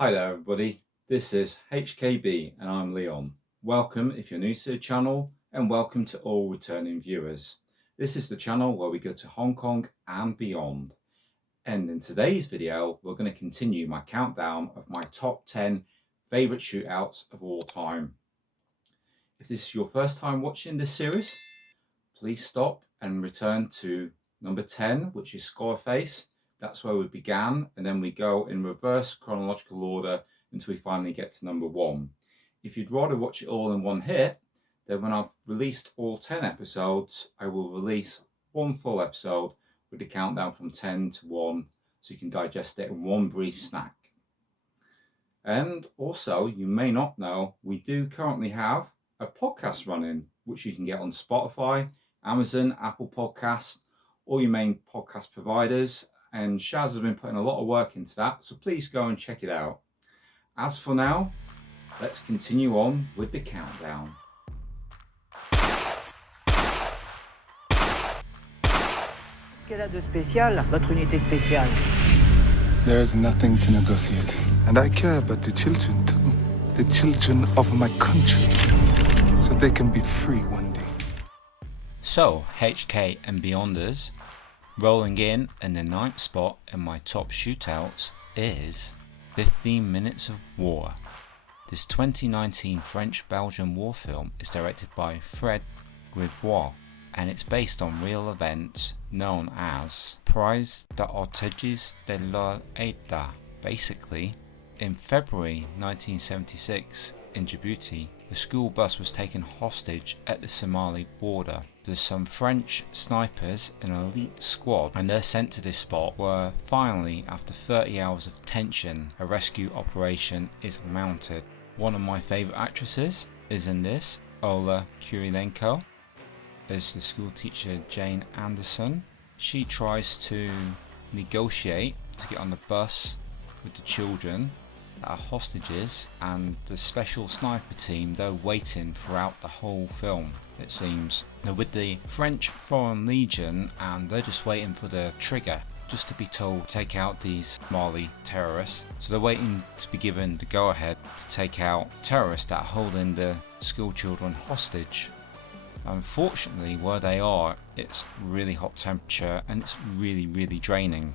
Hi there everybody, this is HKB and I'm Leon. Welcome if you're new to the channel and welcome to all returning viewers. This is the channel where we go to Hong Kong and beyond. And in today's video, we're going to continue my countdown of my top 10 favourite shootouts of all time. If this is your first time watching this series, please stop and return to number 10, which is Scarface. That's where we began, and then we go in reverse chronological order until we finally get to number 1. If you'd rather watch it all in one hit, then when I've released all 10 episodes, I will release one full episode with the countdown from 10 to 1, so you can digest it in one brief snack. And also, you may not know, we do currently have a podcast running, which you can get on Spotify, Amazon, Apple Podcasts, all your main podcast providers, and Shaz has been putting a lot of work into that, so please go and check it out. As for now, let's continue on with the countdown. Qu'est-ce qu'elle a de spécial, votre unité spéciale? There is nothing to negotiate. And I care about the children too. The children of my country. So they can be free one day. So, HK and Beyonders, rolling in the 9th spot in my top shootouts is 15 Minutes of War. This 2019 French-Belgian war film is directed by Fred Grivois, and it's based on real events known as Prises d'Otages de l'État. Basically, in February 1976 in Djibouti, the school bus was taken hostage at the Somali border. There's some French snipers, an elite squad, and they're sent to this spot where finally, after 30 hours of tension, a rescue operation is mounted. One of my favourite actresses is in this, Olga Kurylenko, as the school teacher Jane Anderson. She tries to negotiate to get on the bus with the children that are hostages, and the special sniper team, they're waiting throughout the whole film, it seems. They're with the French Foreign Legion and they're just waiting for the trigger just to be told to take out these Mali terrorists. So they're waiting to be given the go ahead to take out terrorists that are holding the school children hostage. Unfortunately, where they are, it's really hot temperature and it's really draining.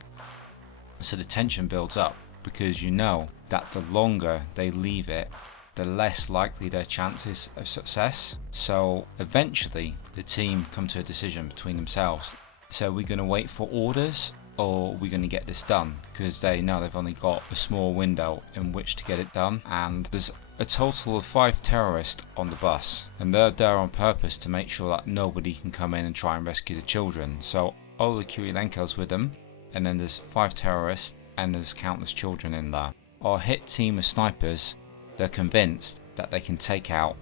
So the tension builds up, because you know that the longer they leave it, the less likely their chances of success. So eventually the team come to a decision between themselves. So we're going to wait for orders, or we're going to get this done, because they know they've only got a small window in which to get it done. And there's a total of 5 terrorists on the bus, and they're there on purpose to make sure that nobody can come in and try and rescue the children. So Olga Kurylenko's with them, and then there's 5 terrorists and there's countless children in there. Our hit team of snipers, they're convinced that they can take out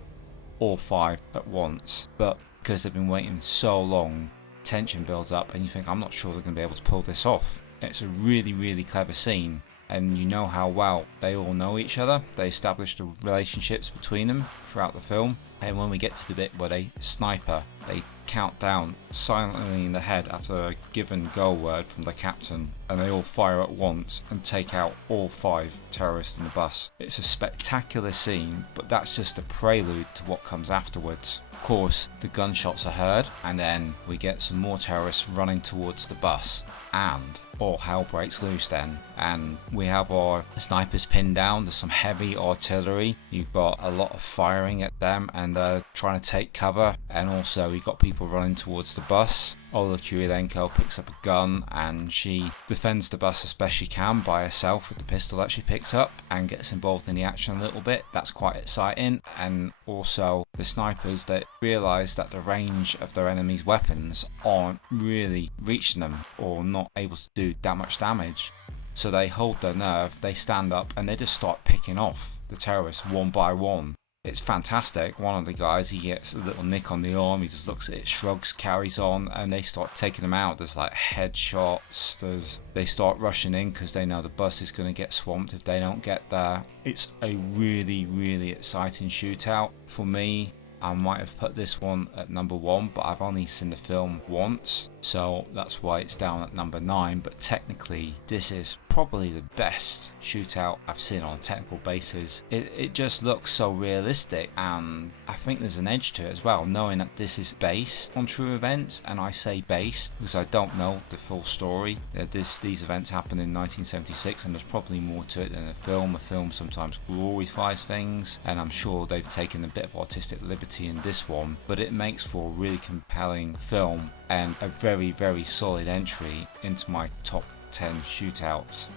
all 5 at once, but because they've been waiting so long, tension builds up and you think, I'm not sure they're going to be able to pull this off. It's a really clever scene, and you know how well they all know each other. They establish the relationships between them throughout the film, and when we get to the bit where they sniper, they count down silently in the head after a given go word from the captain, and they all fire at once and take out all 5 terrorists in the bus. It's a spectacular scene, but that's just a prelude to what comes afterwards. Of course, the gunshots are heard, and then we get some more terrorists running towards the bus, and all hell breaks loose then, and we have our snipers pinned down. There's some heavy artillery, you've got a lot of firing at them and they're trying to take cover, and also you've got people running towards the bus. Olga Kurylenko picks up a gun and she defends the bus as best she can by herself with the pistol that she picks up, and gets involved in the action a little bit. That's quite exciting. And also the snipers, that realise that the range of their enemies' weapons aren't really reaching them, or not able to do that much damage. So they hold their nerve, they stand up and they just start picking off the terrorists one by one. It's fantastic. One of the guys, he gets a little nick on the arm, he just looks at it, shrugs, carries on, and they start taking them out. There's like headshots, they start rushing in because they know the bus is going to get swamped if they don't get there. It's a really exciting shootout. For me, I might have put this one at number 1, but I've only seen the film once, so that's why it's down at number 9. But technically, this is probably the best shootout I've seen on a technical basis. It just looks so realistic, and I think there's an edge to it as well, knowing that this is based on true events. And I say based because I don't know the full story. These events happened in 1976, and there's probably more to it than a film. A film sometimes glorifies things, and I'm sure they've taken a bit of artistic liberty in this one, but it makes for a really compelling film and a very, very solid entry into my top 10 shootouts.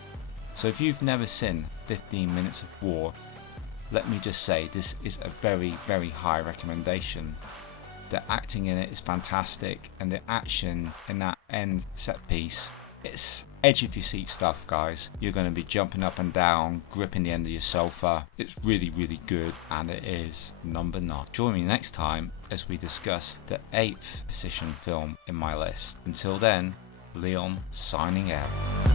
So if you've never seen 15 Minutes of War, let me just say this is a very, very high recommendation. The acting in it is fantastic, and the action in that end set piece, it's edge of your seat stuff, guys. You're going to be jumping up and down, gripping the end of your sofa. It's really, really good, and it is number 9. Join me next time as we discuss the 8th position film in my list. Until then, Leon signing out.